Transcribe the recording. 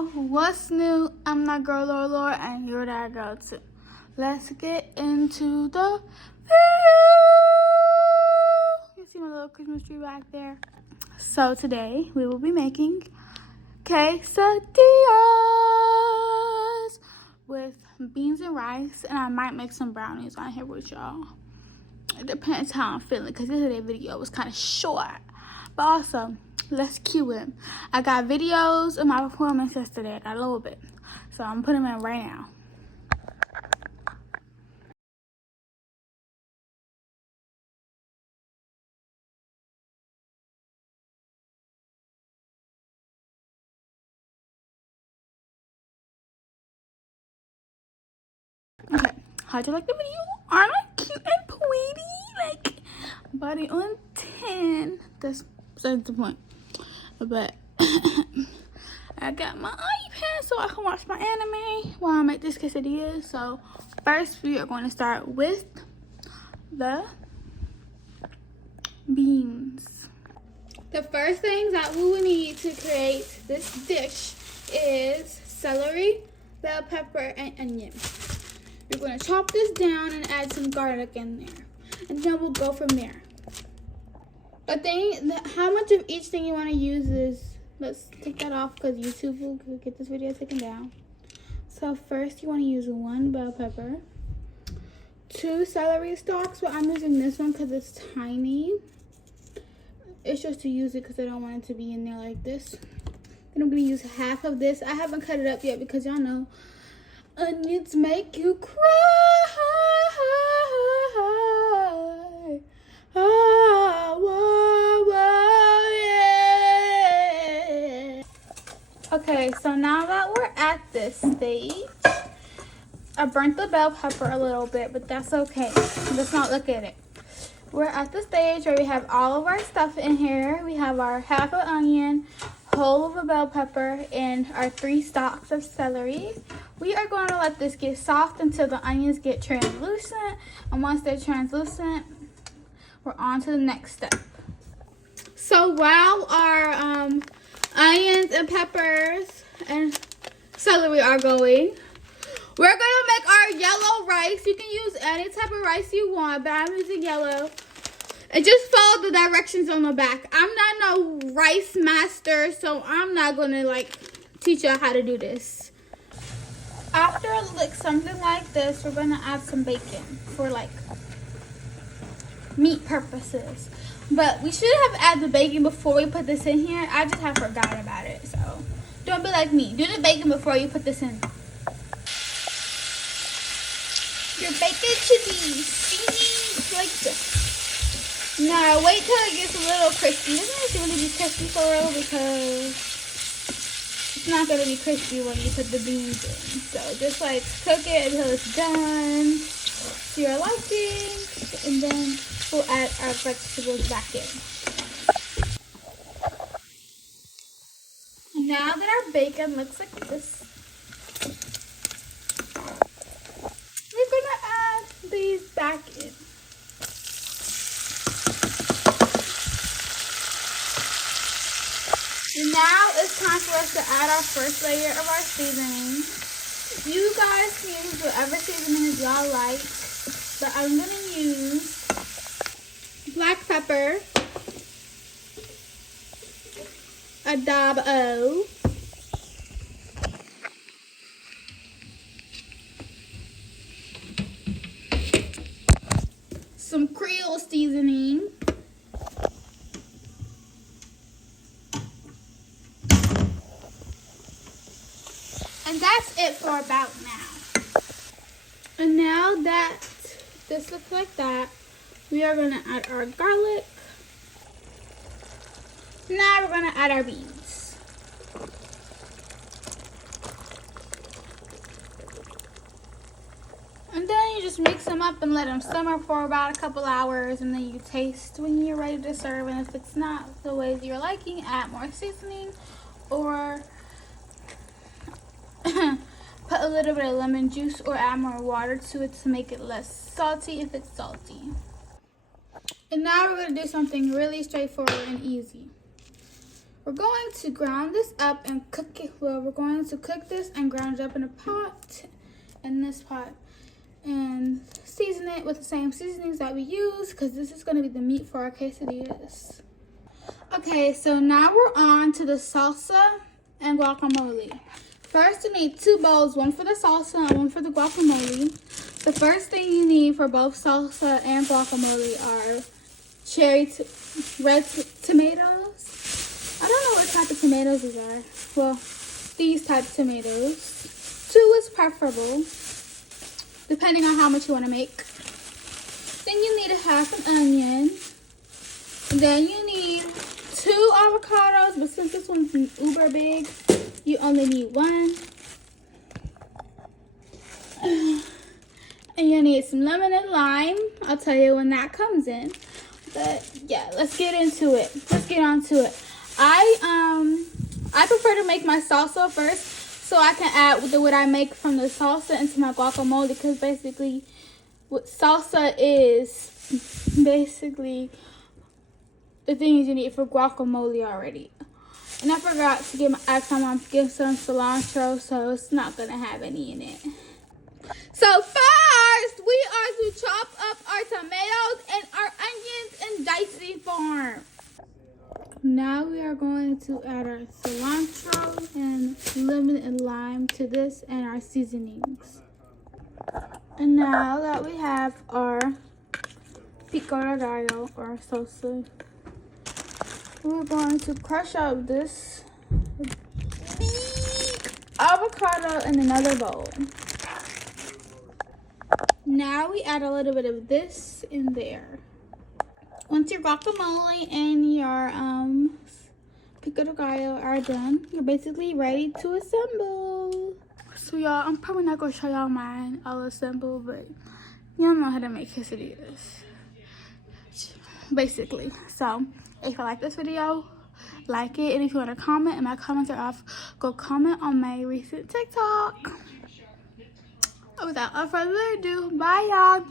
y'all, what's new? I'm that girl Lore, and you're that girl too. Let's get into the video. You see my little Christmas tree back there? So today we will be making quesadillas with beans and rice, and I might make some brownies on here with y'all. It depends how I'm feeling, because yesterday's video was kind of short. But also, let's cue it. I got videos of my performance yesterday. I got a little bit. So I'm putting them in right now. Okay, how'd you like the video? Aren't I cute and pretty? Like, body on 10. That's the point. But I got my iPad so I can watch my anime while I make this quesadilla. So first we are going to start with the beans. The first things that we will need to create this dish is celery, bell pepper, and onion. We're going to chop this down and add some garlic in there, and then we'll go from there. How much of each thing you want to use is, let's take that off because YouTube will get this video taken down. So first you want to use 1 bell pepper, 2 celery stalks, but I'm using this one because it's tiny. It's just to use it because I don't want it to be in there like this. Then I'm going to use half of this. I haven't cut it up yet because y'all know onions make you cry. Okay, so now that we're at this stage, I burnt the bell pepper a little bit, but that's okay. Let's not look at it. We're at the stage where we have all of our stuff in here. We have our half an onion, whole of a bell pepper, and our 3 stalks of celery. We are going to let this get soft until the onions get translucent. And once they're translucent, we're on to the next step. So while our onions and peppers and celery are going, we're gonna make our yellow rice. You can use any type of rice you want, but I'm using yellow. And just follow the directions on the back. I'm not no rice master, so I'm not gonna teach you how to do this. After something like this, we're gonna add some bacon for meat purposes. But we should have added the bacon before we put this in here. I just have forgotten about it, so don't be like me. Do the bacon before you put this in. Your bacon should be steaming like this. Now wait till it gets a little crispy. It doesn't really be crispy for real because it's not gonna be crispy when you put the beans in. So just cook it until it's done to your liking, and then we'll add our vegetables back in. Now that our bacon looks like this, we're gonna add these back in. And now it's time for us to add our first layer of our seasoning. You guys can use whatever seasonings y'all like, but I'm gonna use black pepper, adobo, some Creole seasoning, and that's it for about now. And now that this looks like that, we are going to add our garlic. Now we're going to add our beans. And then you just mix them up and let them simmer for about a couple hours, and then you taste when you're ready to serve. And if it's not the way you're liking, add more seasoning or put a little bit of lemon juice or add more water to it to make it less salty if it's salty. And now we're going to do something really straightforward and easy. we're going to ground this up and cook it. Well, we're going to cook this and ground it up in a pot, in this pot, and season it with the same seasonings that we use, because this is going to be the meat for our quesadillas. Okay, so now we're on to the salsa and guacamole. First, you need 2 bowls, one for the salsa and one for the guacamole. The first thing you need for both salsa and guacamole are red tomatoes. I don't know what type of tomatoes these are. Well, these type of tomatoes. 2 is preferable, depending on how much you want to make. Then you need a half an onion. And then you need 2 avocados, but since this one's uber big, you only need 1. And you need some lemon and lime. I'll tell you when that comes in. But yeah, let's get into it. Let's get on to it. I prefer to make my salsa first, so I can add what I make from the salsa into my guacamole, because basically what salsa is basically the things you need for guacamole already. And I forgot to ask my mom to give some cilantro, so it's not gonna have any in it. So first, we are to chop up our tomatoes and our onions in dicey form. Now we are going to add our cilantro and lemon and lime to this and our seasonings. And now that we have our pico de gallo or salsa, we're going to crush up this avocado in another bowl. Now we add a little bit of this in there. Once your guacamole and your pico de gallo are done, you're basically ready to assemble. So y'all, I'm probably not gonna show y'all mine all assemble, but y'all know how to make quesadillas, basically. So if you like this video, like it, and if you want to comment and my comments are off, go comment on my recent TikTok. Without further ado, bye y'all.